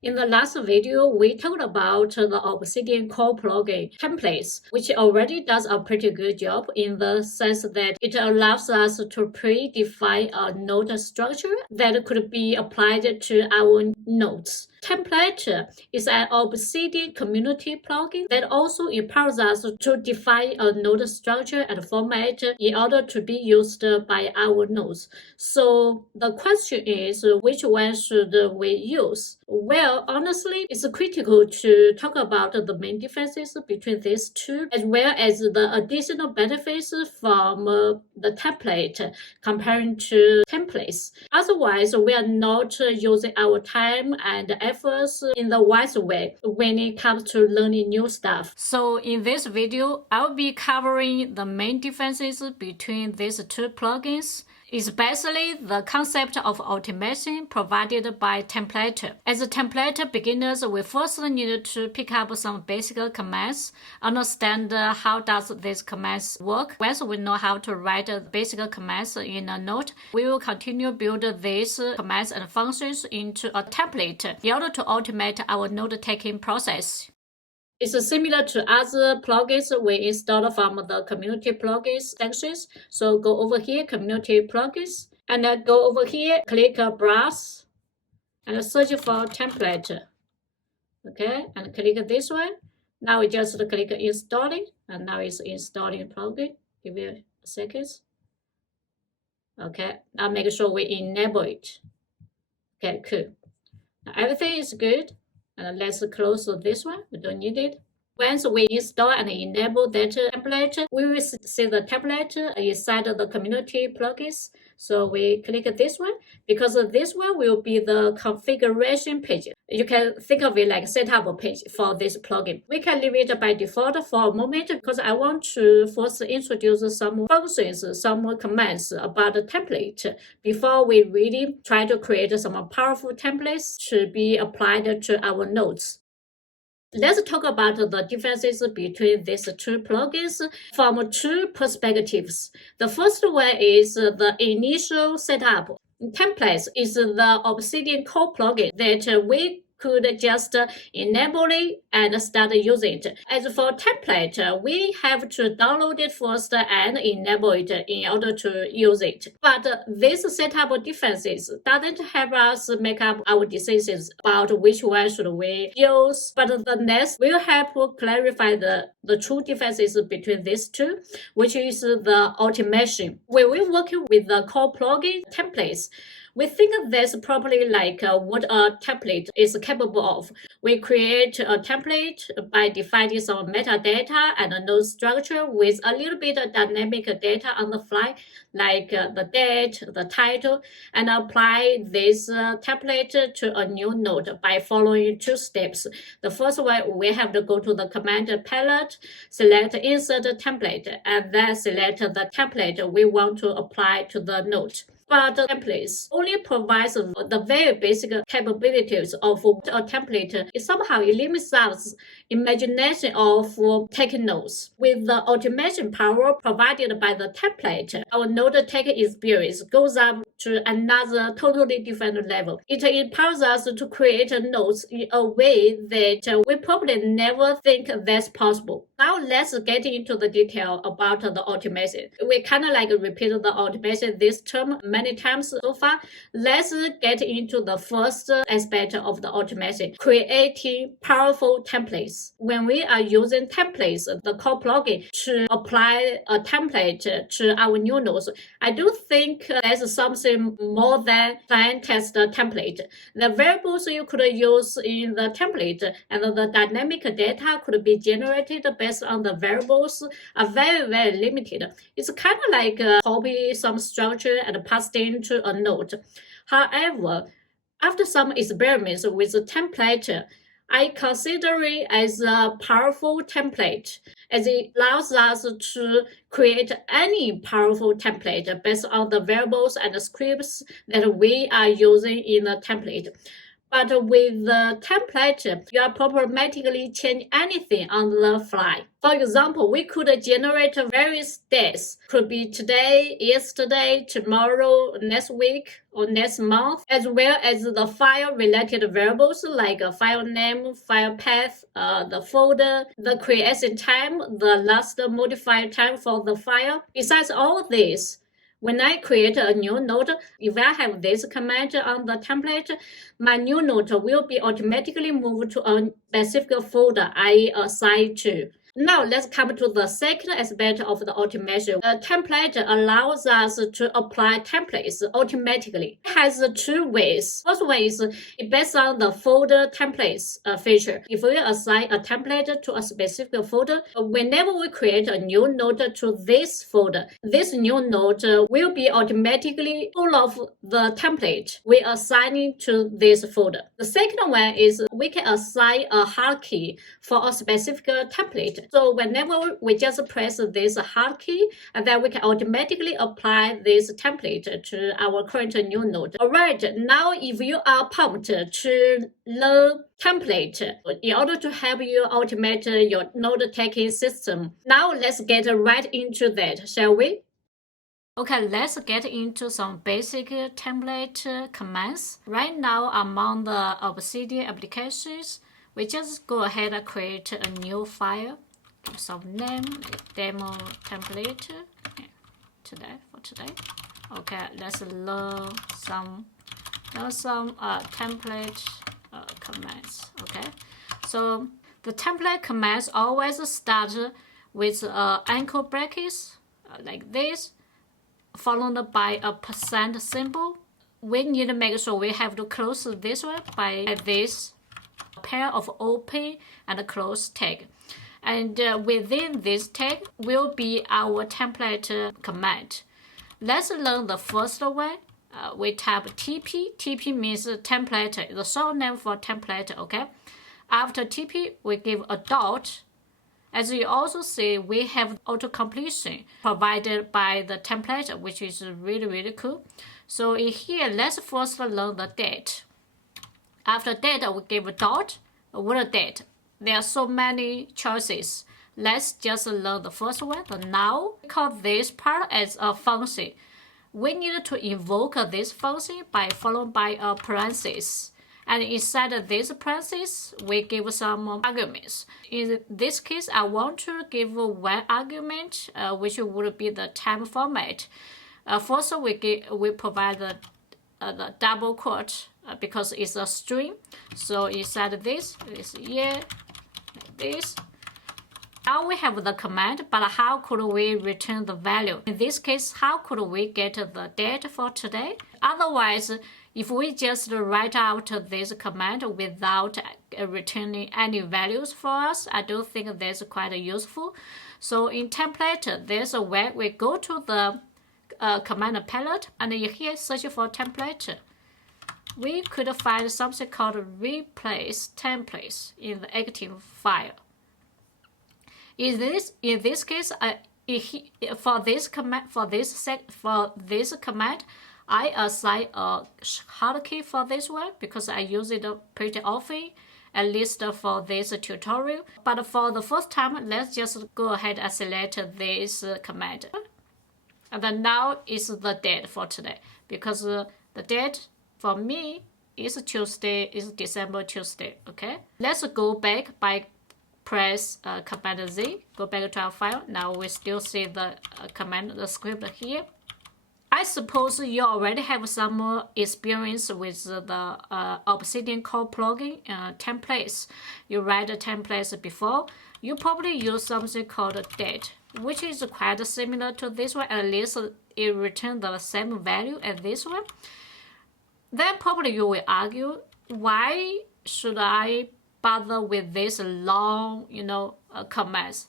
In the last video, we talked about the Obsidian core plugin Templates, which already does a pretty good job in the sense that it allows us to predefine a node structure that could be applied to our nodes. Template is an Obsidian community plugin that also empowers us to define a node structure and format in order to be used by our nodes. So the question is, which one should we use? Well, honestly, it's critical to talk about the main differences between these two, as well as the additional benefits from the template comparing to templates. Otherwise, we are not using our time and efforts in the wise way when it comes to learning new stuff. So in this video, I'll be covering the main differences between these two plugins, especially the concept of automation provided by Template. As a template beginners, we first need to pick up some basic commands, understand how does these commands work. Once we know how to write basic commands in a node, we will continue build these commands and functions into a template in order to automate our node-taking process. It's similar to other plugins we installed from the community plugins sections. So go over here, community plugins, and then go over here, click browse, and search for template. Okay, and click this one. Now we just click installing, and now it's installing plugin. Give it a second. Okay, now make sure we enable it. Okay, cool. Now everything is good. And let's close this one. We don't need it. Once we install and enable that template, we will see the template inside the community plugins. So we click this one because this one will be the configuration page. You can think of it like setup page for this plugin. We can leave it by default for a moment because I want to first introduce some functions, some commands about the template before we really try to create some powerful templates to be applied to our nodes. Let's talk about the differences between these two plugins from two perspectives. The first one is the initial setup. Templates is the Obsidian core plugin that we could just enable it and start using it. As for template, we have to download it first and enable it in order to use it. But this setup differences doesn't help us make up our decisions about which one should we use. But the next will help clarify the true differences between these two, which is the automation. When we're working with the core plugin templates, we think that's probably like what a template is capable of. We create a template by defining some metadata and a node structure with a little bit of dynamic data on the fly, like the date, the title, and apply this template to a new node by following two steps. The first one, we have to go to the command palette, select insert template, and then select the template we want to apply to the node. But templates only provides the very basic capabilities of a template. It somehow limits us imagination of taking nodes. With the automation power provided by the template, our node-taking experience goes up to another totally different level. It empowers us to create nodes in a way that we probably never think that's possible. Now let's get into the detail about the automation. We kind of like repeat the automation this term many times so far. Let's get into the first aspect of the automation, creating powerful templates. When we are using templates, the core plugin, to apply a template to our new nodes, I do think there's something more than plain text template. The variables you could use in the template and the dynamic data could be generated based on the variables are very, very limited. It's kind of like copy some structure and paste into a node. However, after some experiments with the template, I consider it as a powerful template, as it allows us to create any powerful template based on the variables and the scripts that we are using in the template. But with the template, you are automatically change anything on the fly. For example, we could generate various dates. Could be today, yesterday, tomorrow, next week, or next month, as well as the file-related variables like a file name, file path, the folder, the creation time, the last modified time for the file. Besides all this, when I create a new node, if I have this command on the template, my new node will be automatically moved to a specific folder I assign to. Now let's come to the second aspect of the automation. The template allows us to apply templates automatically. It has two ways. First way is based on the folder templates feature. If we assign a template to a specific folder, whenever we create a new node to this folder, this new node will be automatically full of the template we assign to this folder. The second one is we can assign a hotkey for a specific template. So whenever we just press this hotkey, and then we can automatically apply this template to our current new node. Alright, now if you are pumped to learn template in order to help you automate your node taking system, now let's get right into that, shall we? Okay, let's get into some basic template commands. Right now, among the Obsidian applications, we just go ahead and create a new file. Give some name, demo template. For today. Okay, let's learn some template commands. Okay, so the template commands always start with anchor brackets like this, followed by a % symbol. We need to make sure we have to close this one by this pair of open and close tag. And within this tag will be our template command. Let's learn the first one. We type TP. TP means template, the short name for template, okay? After TP, we give a dot. As you also see, we have auto-completion provided by the template, which is really cool. So in here, let's first learn the date. After date, we give a dot. What date? There are so many choices. Let's just learn the first one, the now. We call this part as a function. We need to invoke this function by followed by a parenthesis. And inside of this parenthesis, we give some arguments. In this case, I want to give one argument, which would be the time format. First, we provide the double quote because it's a string. So inside of this is year, like this. Now we have the command, but how could we return the value? In this case, how could we get the date for today? Otherwise, if we just write out this command without returning any values for us, I don't think that's quite useful. So in template, there's a way we go to the command palette, and here search for template. We could find something called replace templates in the active file. In this case, for this command, I assign a hotkey for this one because I use it pretty often, at least for this tutorial. But for the first time, let's just go ahead and select this command. And then now is the date for today, because the date for me is Tuesday, is December Tuesday. Okay, let's go back by press Command Z, go back to our file. Now we still see the command, the script here. I suppose you already have some experience with the Obsidian core plugin templates. You read templates before. You probably use something called date, which is quite similar to this one. At least it returns the same value as this one. Then probably you will argue, why should I bother with this long, commands?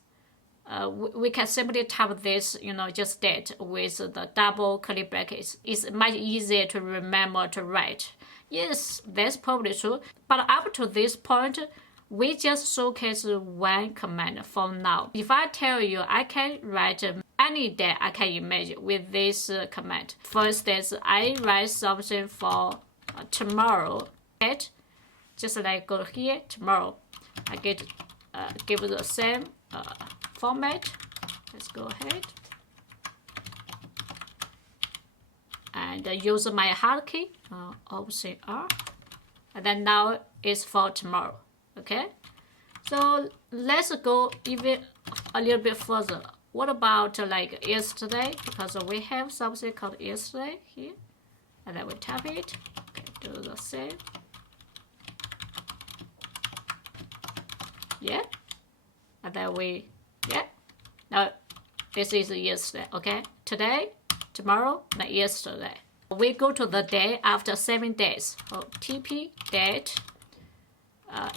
We can simply type this, just date with the double curly brackets. It's much easier to remember to write. Yes, that's probably true. But up to this point, we just showcase one command for now. If I tell you I can write any day I can imagine with this command. For instance, I write something for tomorrow, date, just like go here tomorrow. I get give it the same format. Let's go ahead and use my hotkey, Option R, and then now it's for tomorrow. Okay, so let's go even a little bit further. What about like yesterday? Because we have something called yesterday here, and then we tap it. Okay, do the same. Yeah, and then now this is yesterday. Okay, today, tomorrow, and yesterday. We go to the day after 7 days. Oh, TP date.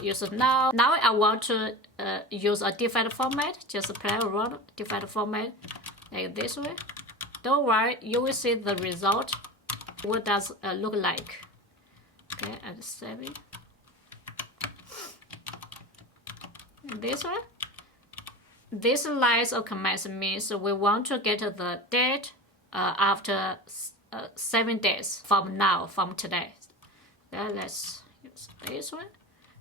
Use now. Now I want to use a different format. Just play around different format like this way. Don't worry, you will see the result. What does look like? Okay, and save it. This one. This lines of commands means we want to get the date after 7 days from now, from today. Then let's use this one.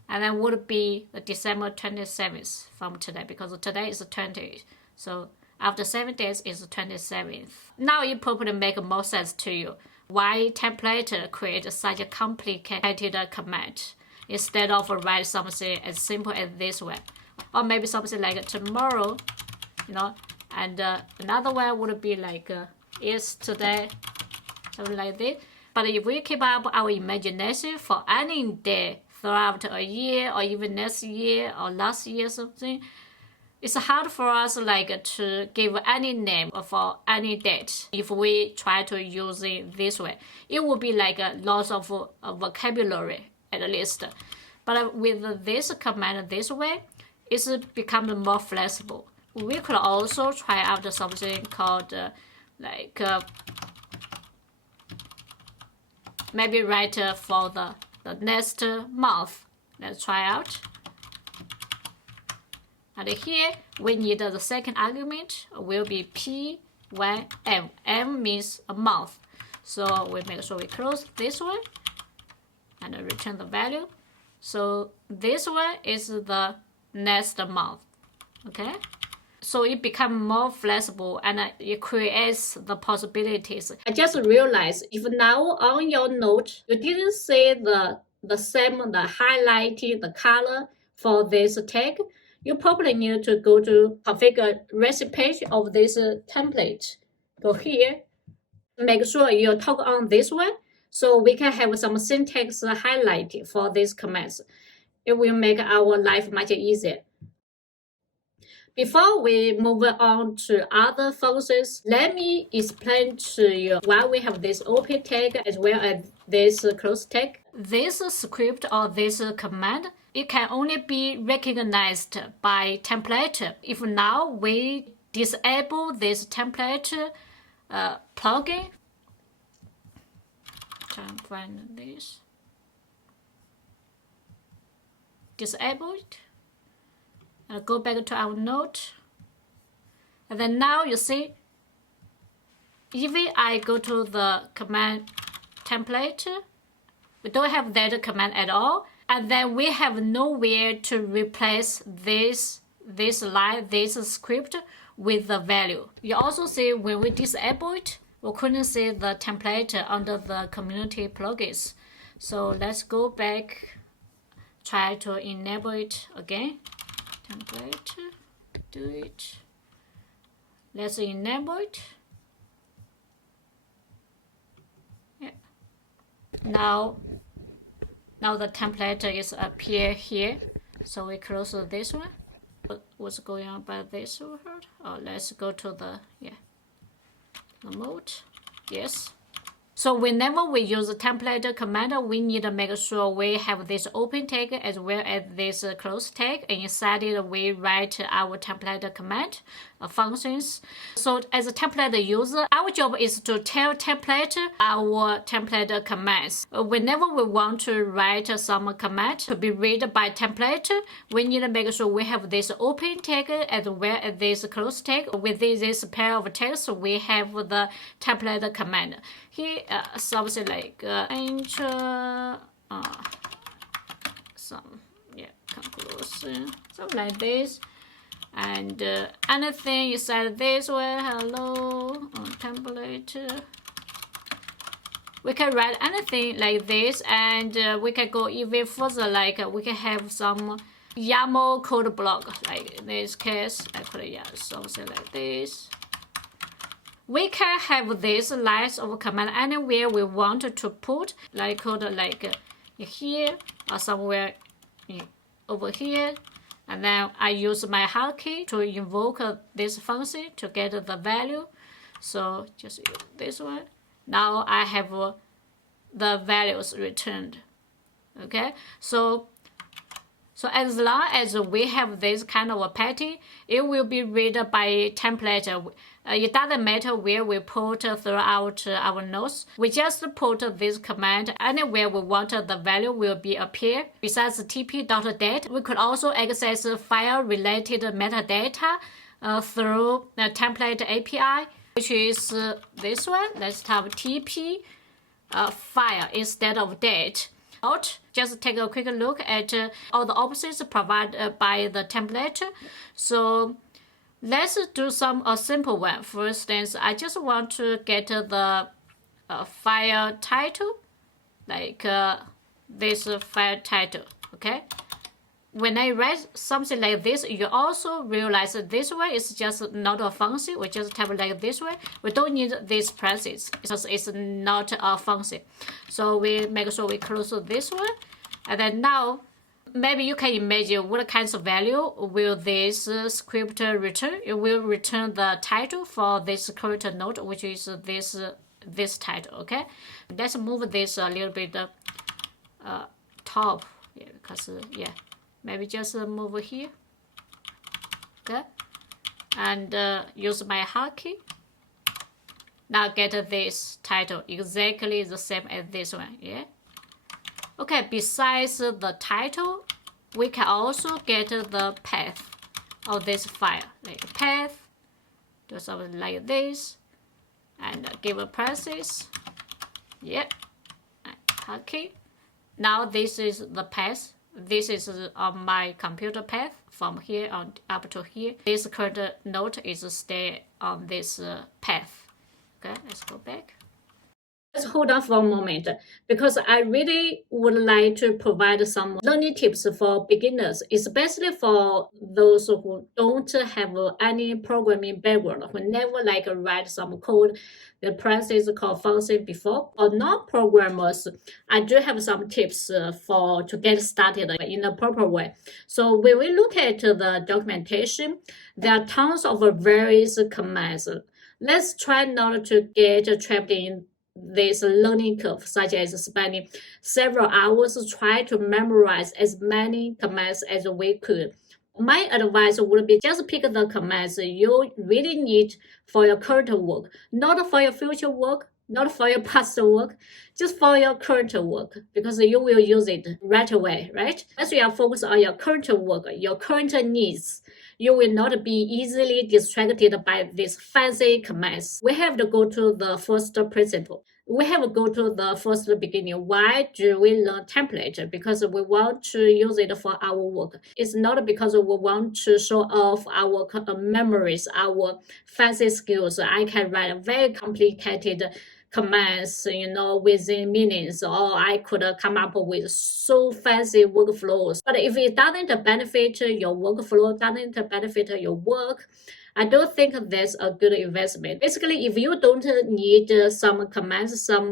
And then would be the December 27th from today, because today is the 20th. So after 7 days is the 27th. Now it probably make more sense to you. Why template create such a complicated command instead of write something as simple as this way? Or maybe something like tomorrow, you know, and another one would be like yesterday, something like this. But if we keep up our imagination for any day throughout a year or even next year or last year something, it's hard for us like to give any name for any date. If we try to use it this way, it will be like a loss of vocabulary at least. But with this command this way, it's becoming more flexible. We could also try out something called maybe write for the next month. Let's try out. And here we need the second argument will be P1M. M means a month. So we make sure we close this one and return the value. So this one is the next month. Okay, so it becomes more flexible and it creates the possibilities. I just realized if now on your note you didn't see the same, the highlighting, the color for this tag, you probably need to go to configure recipe page of this template. Go here, make sure you toggle on this one so we can have some syntax highlighting for these commands. It will make our life much easier. Before we move on to other functions, let me explain to you why we have this open tag as well as this close tag. This script or this command, it can only be recognized by template if now we disable this template plugin. Try and find this. Disable it. Go back to our note. And then now you see, if I go to the command template, we don't have that command at all. And then we have nowhere to replace this line, this script with the value. You also see when we disable it, we couldn't see the template under the community plugins. So let's go back, try to enable it again. Template, do it. Let's enable it. Yeah. Now the template is appear here. So we close this one. What's going on by this one? Oh, let's go to the mode. Yes. So whenever we use the template command, we need to make sure we have this open tag as well as this close tag. And inside it, we write our template command functions. So as a template user, our job is to tell template our template commands. Whenever we want to write some command to be read by template, we need to make sure we have this open tag as well as this close tag. Within this pair of tags, we have the template command. Here, something like enter some conclusion, something like this. And anything you said this way, hello, template. We can write anything like this, and we can go even further, like we can have some YAML code block, like in this case, I put something like this. We can have this lines of command anywhere we want to put, like code like here or somewhere over here. And then I use my hotkey to invoke this function to get the value. So just use this one. Now I have the values returned. Okay, so as long as we have this kind of a pattern, it will be read by template. It doesn't matter where we put throughout our nodes. We just put this command anywhere we want the value will be appear. Besides tp.dat, we could also access file-related metadata through the template API, which is this one. Let's type tp file instead of dat. Just take a quick look at all the options provided by the template. So let's do a simple one. For instance, I just want to get the file title, like this file title, okay? When I write something like this, you also realize that this way is just not a function. We just type like this way. We don't need these braces because it's not a function. So we make sure we close this one. And then now, maybe you can imagine what kinds of value will this script return. It will return the title for this current node, which is this title, okay? Let's move this a little bit top, because, maybe just move here, okay? And use my hotkey. Now get this title exactly the same as this one, yeah? Okay, besides the title, we can also get the path of this file, like path, do something like this, and give a process, hotkey. Now this is the path. This is on my computer path from here on up to here. This current node is stay on this path. Okay, let's go back. Let's hold on for a moment, because I really would like to provide some learning tips for beginners, especially for those who don't have any programming background, who never write some code, the process called function before. For non-programmers, I do have some tips to get started in a proper way. So when we look at the documentation, there are tons of various commands. Let's try not to get trapped in this learning curve, such as spending several hours trying to memorize as many commands as we could. My advice would be just pick the commands you really need for your current work, not for your future work, not for your past work, just for your current work, because you will use it right away, right? As you are focused on your current work, your current needs, you will not be easily distracted by these fancy commands. We have to go to the first principle. We have to go to the first beginning. Why do we learn template? Because we want to use it for our work. It's not because we want to show off our memories, our fancy skills. I can write very complicated commands, within minutes, or I could come up with so fancy workflows. But if it doesn't benefit your workflow, doesn't benefit your work, I don't think that's a good investment. Basically, if you don't need some commands, some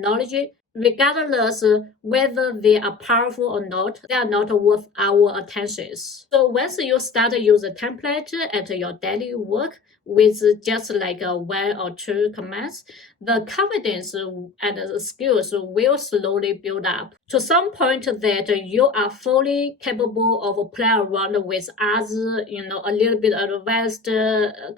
knowledge, regardless whether they are powerful or not, they are not worth our attention. So once you start using template at your daily work with just one or two commands, the confidence and the skills will slowly build up to some point that you are fully capable of playing around with other, a little bit advanced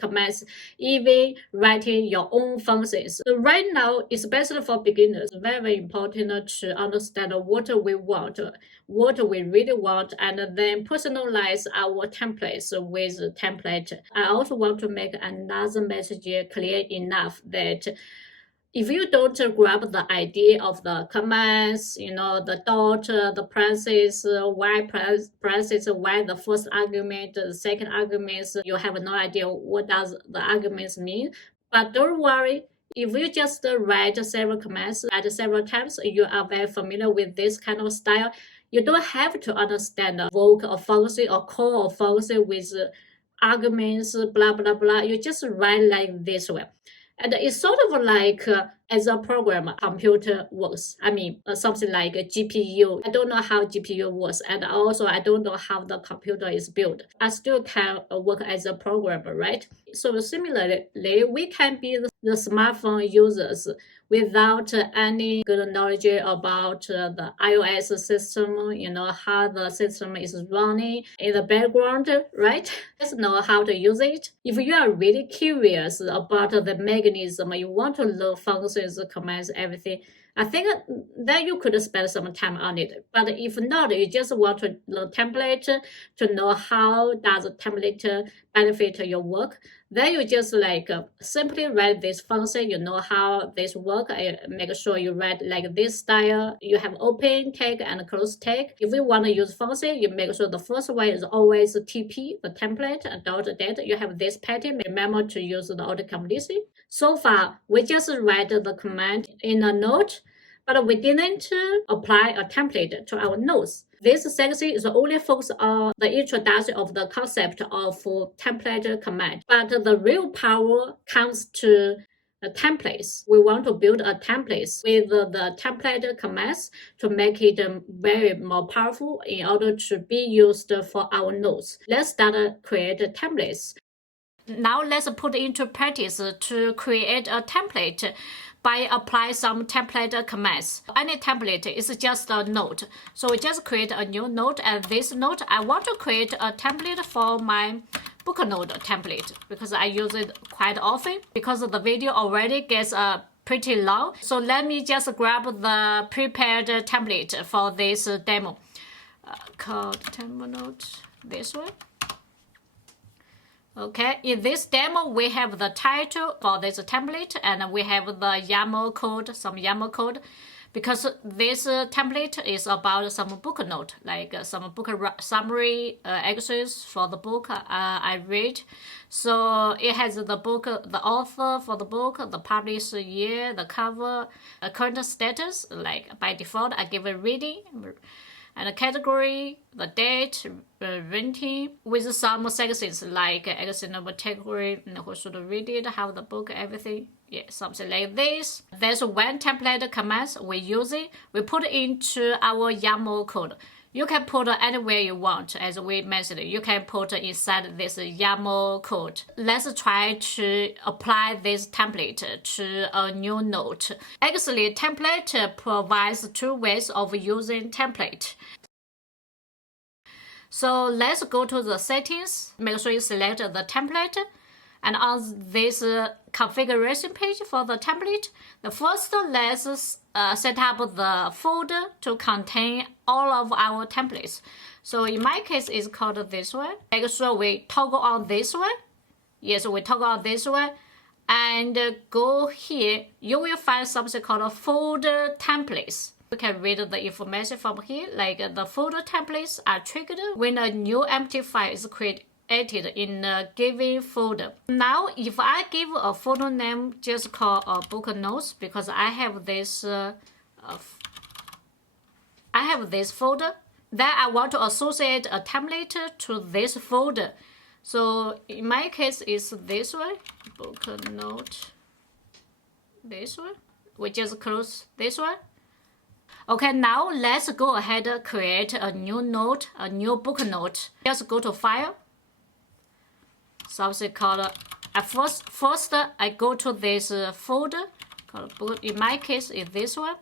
commands, even writing your own functions. So right now, especially for beginners, it's very important to understand what we want, what we really want, and then personalize our templates with template. I also want to make another message clear enough that if you don't grab the idea of the commands, the dot, the parentheses, why parentheses, why the first argument, the second argument, you have no idea what does the arguments mean. But don't worry, if you just write several commands at several times, you are very familiar with this kind of style. You don't have to understand the voc or function or call or function with arguments, blah, blah, blah. You just write like this way. And it's sort of like as a program, computer works. I mean, something like a GPU. I don't know how GPU works, and also I don't know how the computer is built. I still can work as a programmer, right? So similarly, we can be the smartphone users without any good knowledge about the iOS system, how the system is running in the background, right? Just know how to use it. If you are really curious about the mechanism, you want to learn functions, commands, everything, I think that you could spend some time on it. But if not, you just want to learn template to know how does a template benefit your work, then you just simply write this function, you know how this work, make sure you write like this style. You have open tag and close tag. If you want to use function, you make sure the first one is always TP, the template, and dot data. You have this pattern, remember to use the autocompletion. So far, we just write the command in a note, but we didn't apply a template to our notes. This section is only focused on the introduction of the concept of template command, but the real power comes to templates. We want to build a template with the template commands to make it very more powerful in order to be used for our nodes. Let's start create templates. Now let's put into practice to create a template by applying some template commands. Any template is just a note. So we just create a new note, and this note, I want to create a template for my book note template because I use it quite often because the video already gets pretty long. So let me just grab the prepared template for this demo. Called template note, this one. Okay, in this demo, we have the title for this template, and we have the YAML code, some YAML code, because this template is about some book note, like some book summary extras for the book I read. So it has the book, the author for the book, the published year, the cover, current status, like by default, I give a reading, and a category, the date, renting, with some sections like external category, who should read it, how the book, everything. Yeah, something like this. There's one template commands we use it. We put it into our YAML code. You can put anywhere you want, as we mentioned. You can put inside this YAML code. Let's try to apply this template to a new note. Actually, template provides two ways of using template. So let's go to the settings. Make sure you select the template. And on this configuration page for the template, the first let's set up the folder to contain all of our templates. So in my case, it's called this one. Make sure we toggle on this one. Yes, we toggle on this one. And go here, you will find something called folder templates. You can read the information from here, like the folder templates are triggered when a new empty file is created in a given folder. Now, if I give a folder name, just call a book notes, because I have this folder. Then I want to associate a template to this folder. So in my case, it's this one, book note. This one. We just close this one. Okay, now let's go ahead and create a new note, a new book note. Just go to File. Something called, first I go to this folder called book. In my case, it's this one.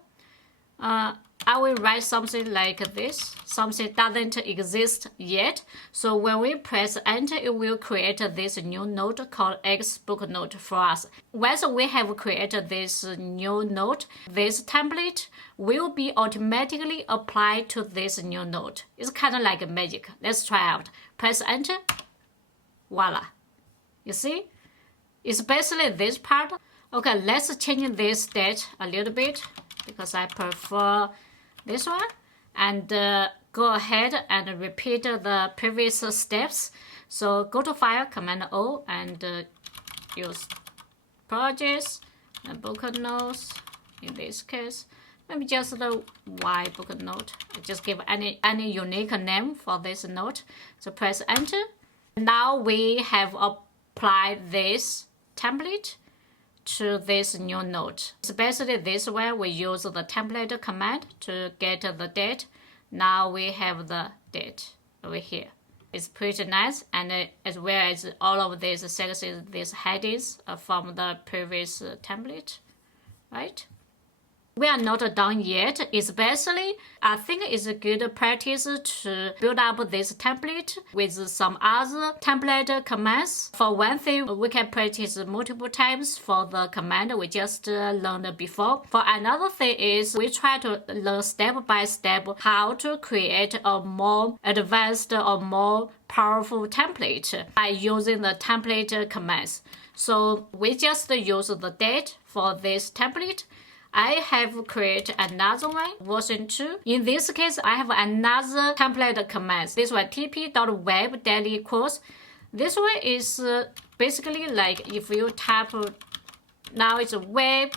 I will write something like this. Something doesn't exist yet. So when we press enter, it will create this new note called X book note for us. Once we have created this new note, this template will be automatically applied to this new note. It's kind of like magic. Let's try out. Press enter. Voila. You see? It's basically this part. Okay, let's change this date a little bit because I prefer this one. And go ahead and repeat the previous steps. So go to File, Command O, and use projects and book notes. In this case, maybe just the Y book note. Just give any unique name for this note. So press Enter. Now we have applied this template to this new note. Especially this one, we use the template command to get the date. Now we have the date over here. It's pretty nice, and as well as all of these sections, these headings are from the previous template, right? We are not done yet, especially I think it's a good practice to build up this template with some other template commands. For one thing, we can practice multiple times for the command we just learned before. For another thing is we try to learn step by step how to create a more advanced or more powerful template by using the template commands. So we just use the date for this template. I have created another one, version 2. In this case, I have another template command. This one, tp.web daily course. This one is basically like if you type, now it's a web,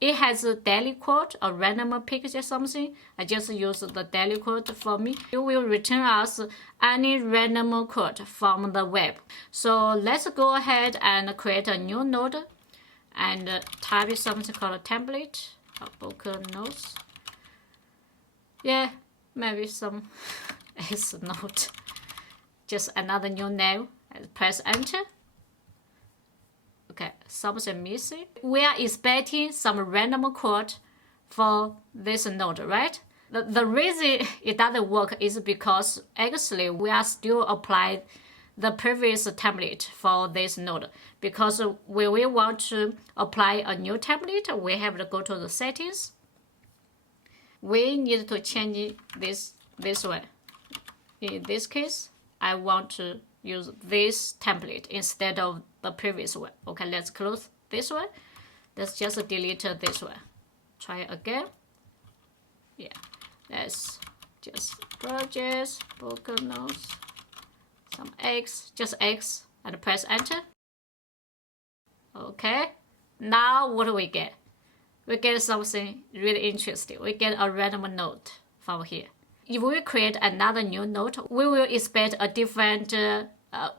it has a daily quote, a random picture, something. I just use the daily quote for me. It will return us any random quote from the web. So let's go ahead and create a new node and type something called a template, a book notes. Yeah, maybe some S note. Just another new name. Press Enter. Okay, something missing. We are expecting some random quote for this node, right? The reason it doesn't work is because actually we are still applying the previous template for this node, because when we want to apply a new template, we have to go to the settings. We need to change this way. In this case, I want to use this template instead of the previous one. Okay, let's close this one. Let's just delete this one. Try again. Yeah, let's just projects, book notes, some X, just X, and press Enter. Okay, now what do we get? We get something really interesting. We get a random note from here. If we create another new note, we will expect a different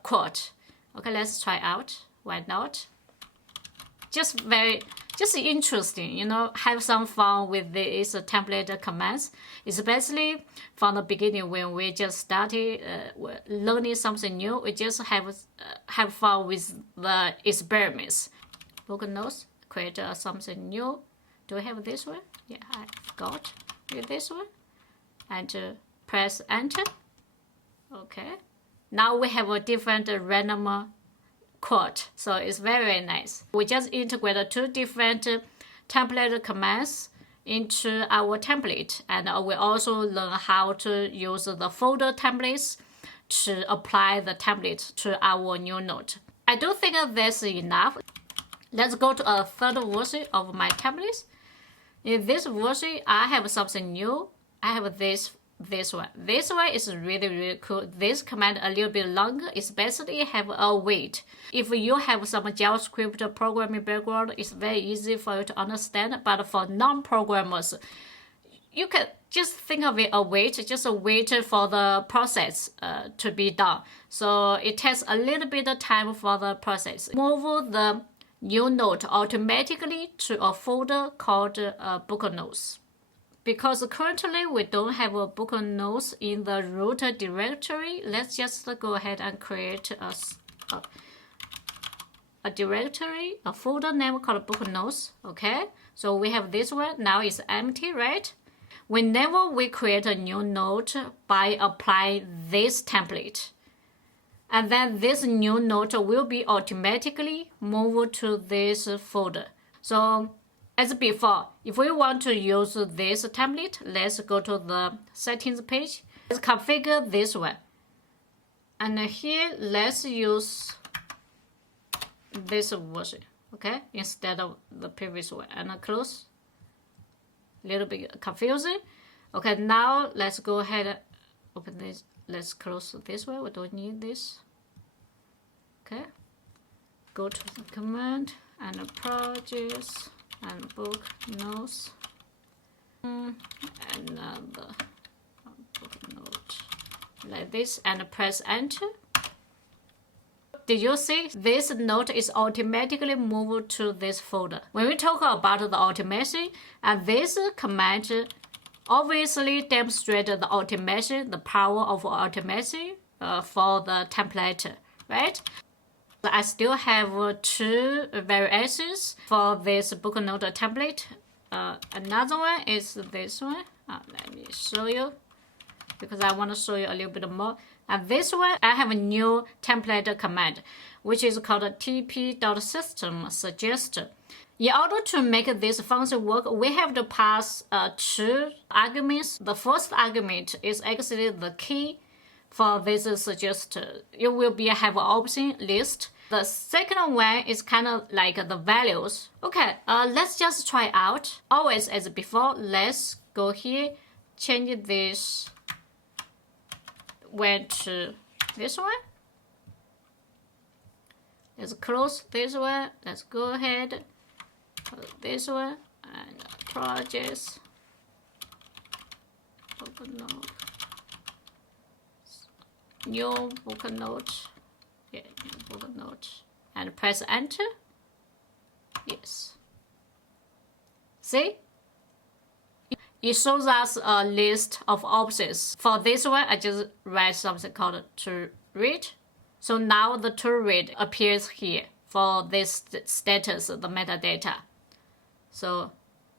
quote. Okay, let's try out. Why not? Just interesting, you know, have some fun with these template commands, especially from the beginning when we just started learning something new. We just have fun with the experiments. Book notes, create something new. Do we have this one? Yeah, I forgot with this one. And press Enter. Okay, now we have a different random quote, so it's very, very nice. We just integrate two different template commands into our template, and we also learn how to use the folder templates to apply the template to our new node. I don't think that's enough. Let's go to a third version of my templates. In this version, I have something new. I have this one. This one is really, really cool. This command a little bit longer, especially have a wait. If you have some JavaScript programming background, it's very easy for you to understand. But for non-programmers, you can just think of it a wait, just wait for the process to be done. So it takes a little bit of time for the process. Move the new node automatically to a folder called book notes. Because currently we don't have a book notes in the root directory, let's just go ahead and create a directory, a folder name called book notes. Okay, so we have this one. Now it's empty, right? Whenever we create a new node by applying this template, and then this new node will be automatically moved to this folder. So as before, if we want to use this template, let's go to the settings page. Let's configure this one. And here, let's use this version. okay, instead of the previous one, and close. A little bit confusing. Okay, now let's go ahead and open this. Let's close this way. We don't need this. Okay, go to the command and projects and book notes. Another book note like this, and press enter. Did you see this note is automatically moved to this folder? When we talk about the automation, and this command obviously demonstrates the automation, the power of automation for the template, right? I still have 2 variations for this book note template. Another one is this one. Let me show you, because I want to show you a little bit more. And this one, I have a new template command, which is called tp.system_suggest. In order to make this function work, we have to pass 2 arguments. The first argument is actually the key for this suggest. You will have an option list. The second one is kind of like the values. Okay, let's just try out. Always as before, let's go here, change this one to this one. Let's close this one. Let's go ahead, close this one, and projects, book note, new book note. Yeah, new book note, and press enter. Yes. See? It shows us a list of options. For this one, I just write something called to read. So now the to read appears here for this status, the metadata. So,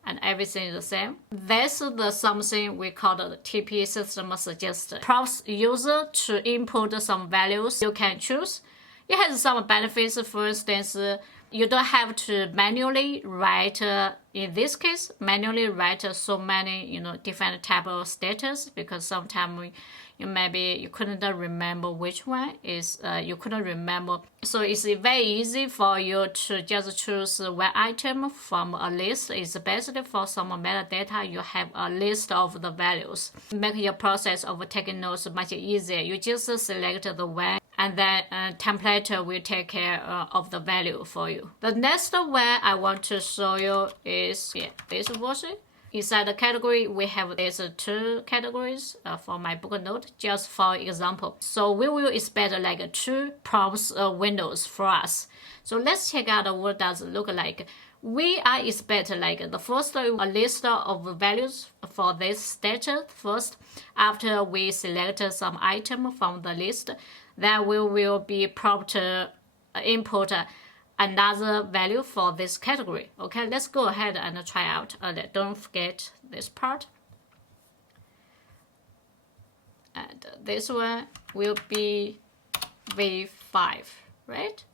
and everything is the same. That's the something we call the TP system suggest. Prompts user to input some values you can choose. It has some benefits. For instance, you don't have to manually write, in this case, manually write so many, different type of status, because sometimes you couldn't remember which one is, you couldn't remember. So it's very easy for you to just choose one item from a list. It's best for some metadata, you have a list of the values. Make your process of taking notes much easier. You just select the one, and then template will take care of the value for you. The next one I want to show you is this version. Inside the category, we have these 2 categories for my book note, just for example. So we will expect like 2 prompts windows for us. So let's check out what does it look like. We are expecting like the first a list of values for this status first. After we select some item from the list, then we will be prompt input another value for this category. Okay, let's go ahead and try out. Don't forget this part. And this one will be V5, right?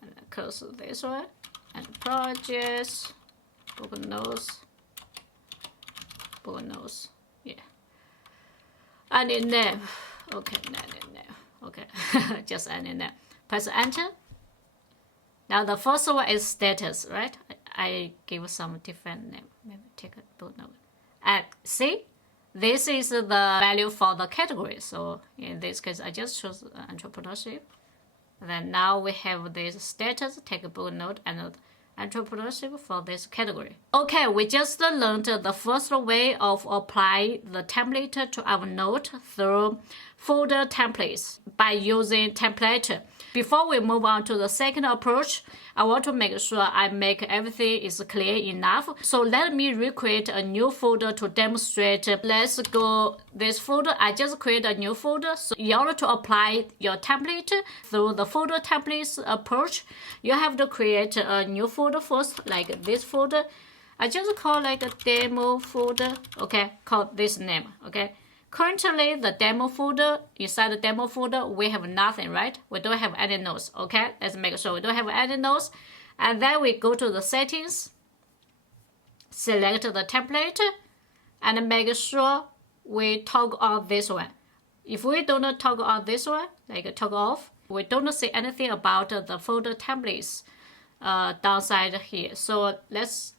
And close this one. And projects, book notes, yeah. Any name. Okay, name. Okay, just any name. Press enter. Now the first one is status, right? I give some different name. Maybe take a book note. And see, this is the value for the category. So in this case, I just choose entrepreneurship. Then now we have this status, take a book note, and entrepreneurship for this category. Okay, we just learned the first way of applying the template to our note through folder templates by using template. Before we move on to the second approach, I want to make sure I make everything is clear enough. So let me recreate a new folder to demonstrate. Let's go this folder. I just create a new folder. So in order to apply your template through the folder templates approach, you have to create a new folder first, like this folder. I just call like a demo folder. Okay, call this name. Okay. Currently, the demo folder, inside the demo folder, we have nothing, right? We don't have any nodes, okay? Let's make sure we don't have any nodes. And then we go to the settings, select the template, and make sure we toggle on this one. If we don't toggle on this one, like toggle off, we don't see anything about the folder templates downside here. So let's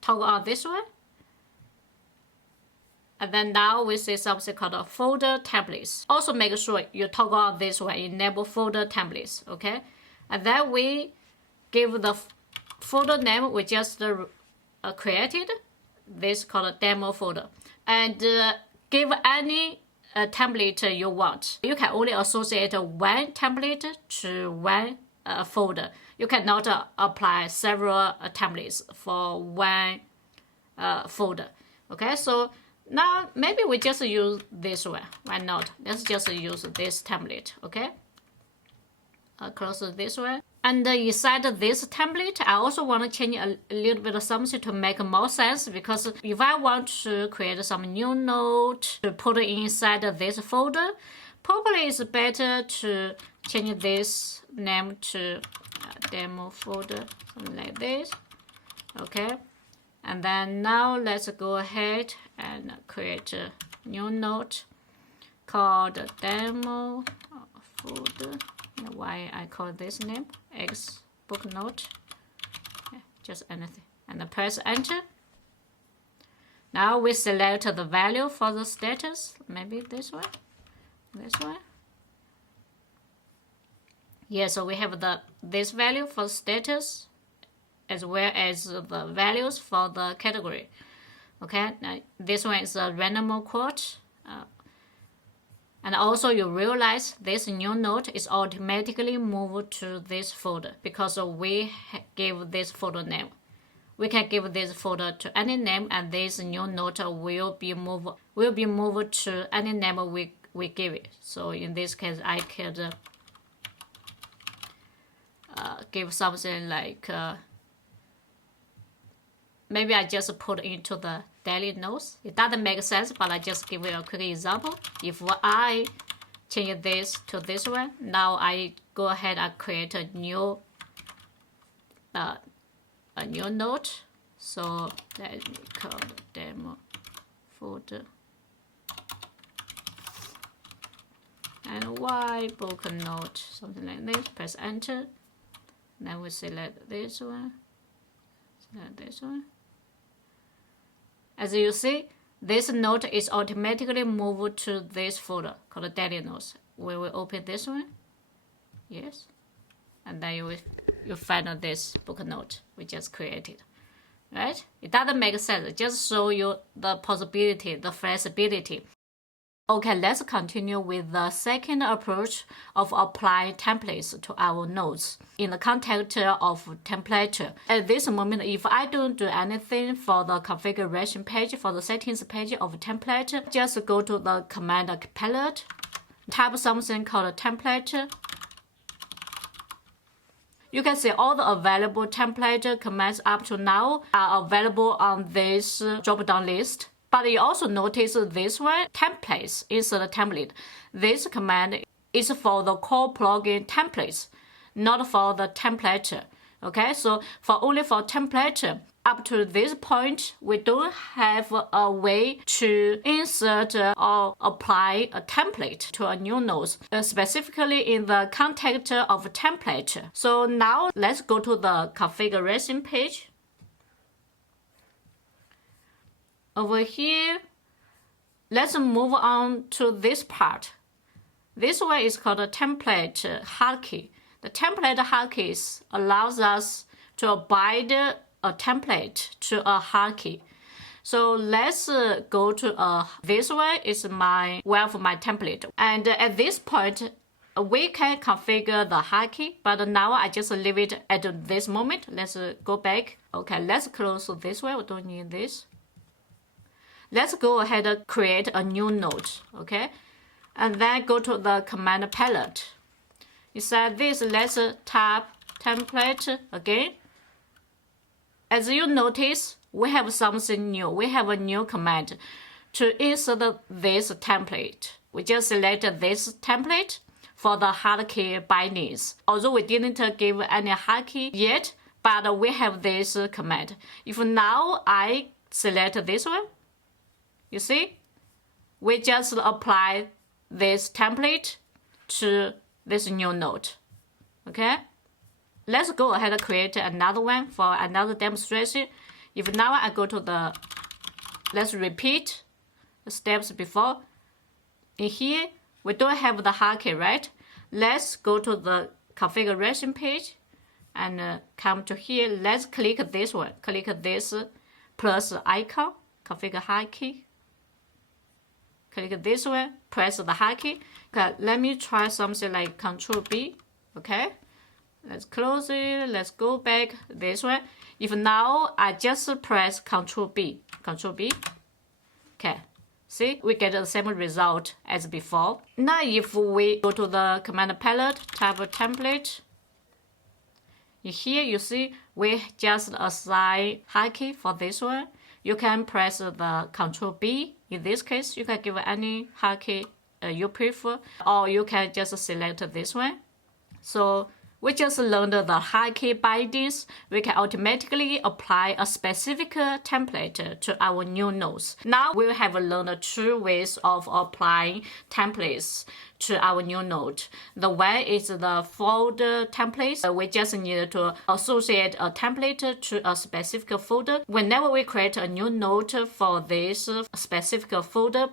toggle on this one. And then now we see something called folder templates. Also make sure you toggle on this one, enable folder templates, okay? And then we give the folder name we just created, this called demo folder. And give any template you want. You can only associate one template to one folder. You cannot apply several templates for one folder, okay? So now maybe we just use this one. Why not? Let's just use this template, okay? Close this one. And inside this template, I also want to change a little bit of something to make more sense, because if I want to create some new note to put inside this folder, probably it's better to change this name to demo folder, something like this, okay? And then now let's go ahead and create a new note called demo folder. Why I call this name X book note, yeah, just anything, and then press enter. Now we select the value for the status, maybe this one. Yeah, so we have this value for status as well as the values for the category. Okay, now this one is a random quote. And also you realize this new note is automatically moved to this folder because we gave this folder name. We can give this folder to any name, and this new note will be moved to any name we give it. So in this case, I could give something like maybe I just put into the daily notes. It doesn't make sense, but I just give you a quick example. If I change this to this one, now I go ahead and create a new note. So let me call the demo folder. And Y book note, something like this. Press enter. Then we select this one. Select this one. As you see, this note is automatically moved to this folder called daily notes. We will open this one. Yes. And then you find this book note we just created. Right? It doesn't make sense. Just show you the possibility, the flexibility. Okay, let's continue with the second approach of applying templates to our notes in the context of template. At this moment, if I don't do anything for the configuration page, for the settings page of template, just go to the command palette, type something called template. You can see all the available template commands up to now are available on this drop-down list. But you also notice this one, templates, insert template. This command is for the core plugin templates, not for the template. Okay, so only for template, up to this point, we don't have a way to insert or apply a template to a new node, specifically in the context of template. So now let's go to the configuration page. Over here, let's move on to this part. This one is called a Template Hotkey. The Template Hotkeys allows us to bind a template to a hotkey. So let's go to this one is my template. And at this point, we can configure the hotkey, but now I just leave it at this moment. Let's go back. Okay, let's close this one. We don't need this. Let's go ahead and create a new note, okay? And then go to the command palette. Inside this, let's tap template again. As you notice, we have something new. We have a new command to insert this template. We just select this template for the hotkey bindings. Although we didn't give any hotkey yet, but we have this command. If now I select this one, you see, we just apply this template to this new note, okay? let's go ahead and create another one for another demonstration. If now I go to the, let's repeat the steps before. In here, we don't have the hotkey, right? Let's go to the configuration page and come to here. Let's click this one. Click this plus icon, configure hotkey. Click this one, press the hotkey. Okay, let me try something like Control B. Okay, let's close it. Let's go back this one. If now I just press Control B, Control B. Okay, see, we get the same result as before. Now if we go to the command palette, type template. In here you see we just assign hotkey for this one. You can press the Control B. In this case, you can give any hotkey you prefer, or you can just select this one. So we just learned the hotkey bindings. We can automatically apply a specific template to our new nodes. Now we have learned two ways of applying templates to our new node. The one is the folder templates. We just need to associate a template to a specific folder. Whenever we create a new node for this specific folder,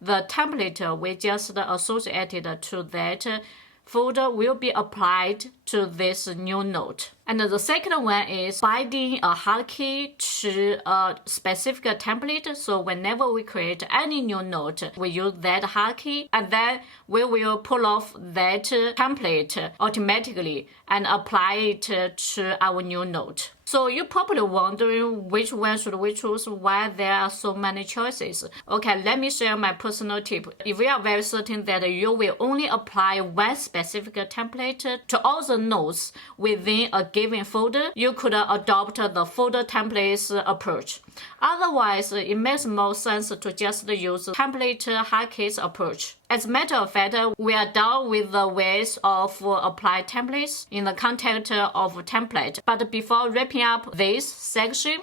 the template we just associated to that folder will be applied to this new node. And the second one is binding a hotkey to a specific template. So whenever we create any new node, we use that hotkey, and then we will pull off that template automatically and apply it to our new node. So you're probably wondering which one should we choose, why there are so many choices. Okay, let me share my personal tip. If you are very certain that you will only apply one specific template to all the nodes within a given folder, you could adopt the folder templates approach. Otherwise, it makes more sense to just use template hotkeys approach. As a matter of fact, we are done with the ways of apply templates in the context of template. But before wrapping up this section,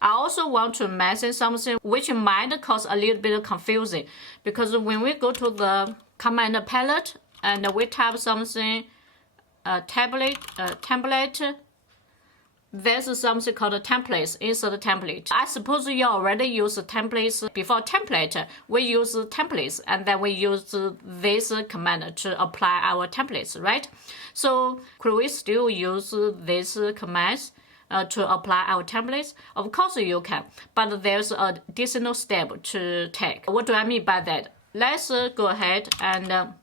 I also want to mention something which might cause a little bit of confusing, because when we go to the command palette and we type something template, there's something called templates, insert template. I suppose you already use templates before template. We use templates and then we use this command to apply our templates, right? So could we still use these commands to apply our templates? Of course you can, but there's an additional step to take. What do I mean by that? Let's go ahead and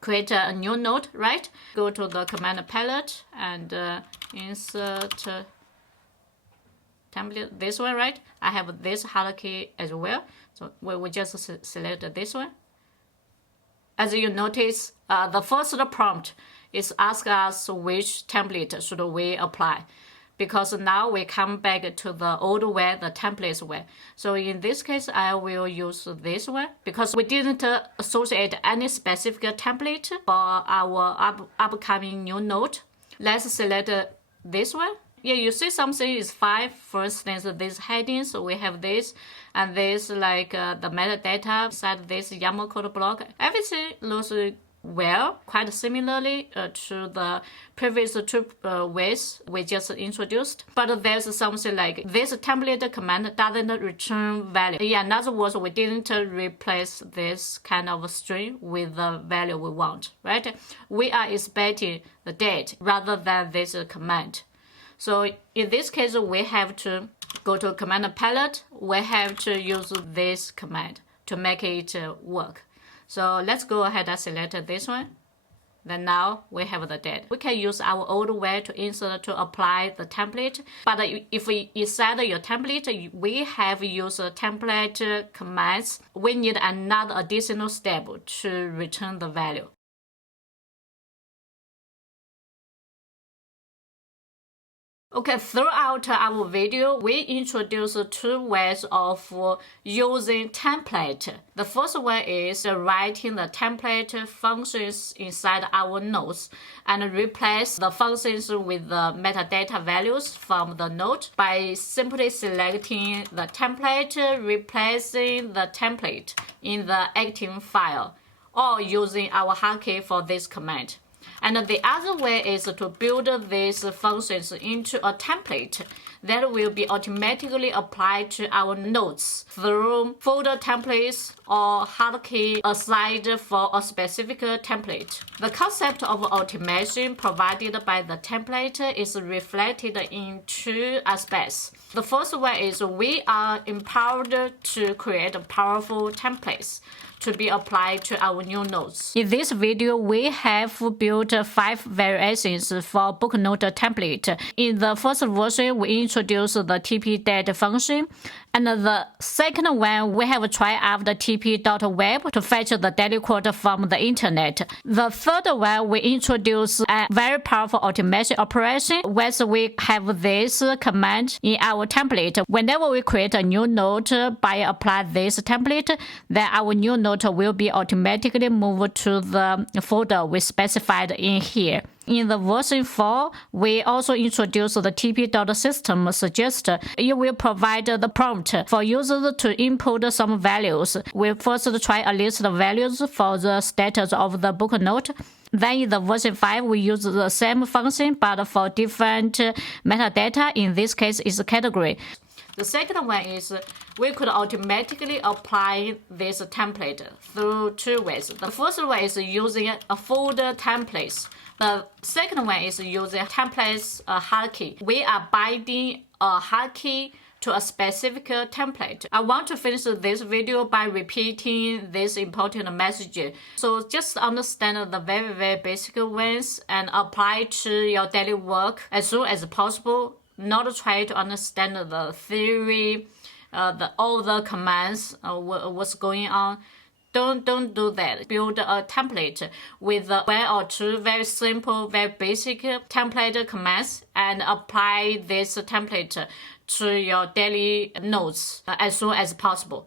create a new node, right? Go to the command palette and insert template, this one, right? I have this hotkey as well, so we will just select this one. As you notice, the first prompt is ask us which template should we apply, because now we come back to the old way, the templates way. So in this case, I will use this one because we didn't associate any specific template for our upcoming new node. Let's select this one. Yeah, you see something is fine. For instance, these headings, we have this, and this like the metadata inside this YAML code block. Everything looks well, quite similarly to the previous two ways we just introduced. But there's something like this template command doesn't return value. Yeah, in other words, we didn't replace this kind of string with the value we want, right? We are expecting the date rather than this command. So in this case, we have to go to command palette. We have to use this command to make it work. So let's go ahead and select this one. Then now we have the date. We can use our old way to insert to apply the template. But if we inside your template, we have used template commands, we need another additional step to return the value. Okay, throughout our video, we introduced two ways of using template. The first one is writing the template functions inside our nodes and replace the functions with the metadata values from the node by simply selecting the template, replacing the template in the active file, or using our hotkey for this command. And the other way is to build these functions into a template that will be automatically applied to our notes through folder templates or hotkey assigned for a specific template. The concept of automation provided by the template is reflected in two aspects. The first one is we are empowered to create powerful templates to be applied to our new notes. In this video, we have built 5 variations for book note template. In the first version, we introduced the tp-dat function, and the second one, we have tried out the tp.web to fetch the daily quote from the internet. The third one, we introduce a very powerful automation operation where we have this command in our template. Whenever we create a new note by applying this template, then our new note will be automatically moved to the folder we specified in here. In the version 4, we also introduced the tp.system suggest. It will provide the prompt for users to input some values. We first try a list of values for the status of the book note. Then in the version 5, we use the same function but for different metadata. In this case, is category. The second one is we could automatically apply this template through 2 ways. The first one is using a folder templates. The second one is using Templates Hotkey. We are binding a hotkey to a specific template. I want to finish this video by repeating this important message. So just understand the very basic ones and apply to your daily work as soon as possible. Not try to understand the theory, all the commands, what's going on. Don't do that. Build a template with 1 or 2 very simple, very basic template commands and apply this template to your daily notes as soon as possible.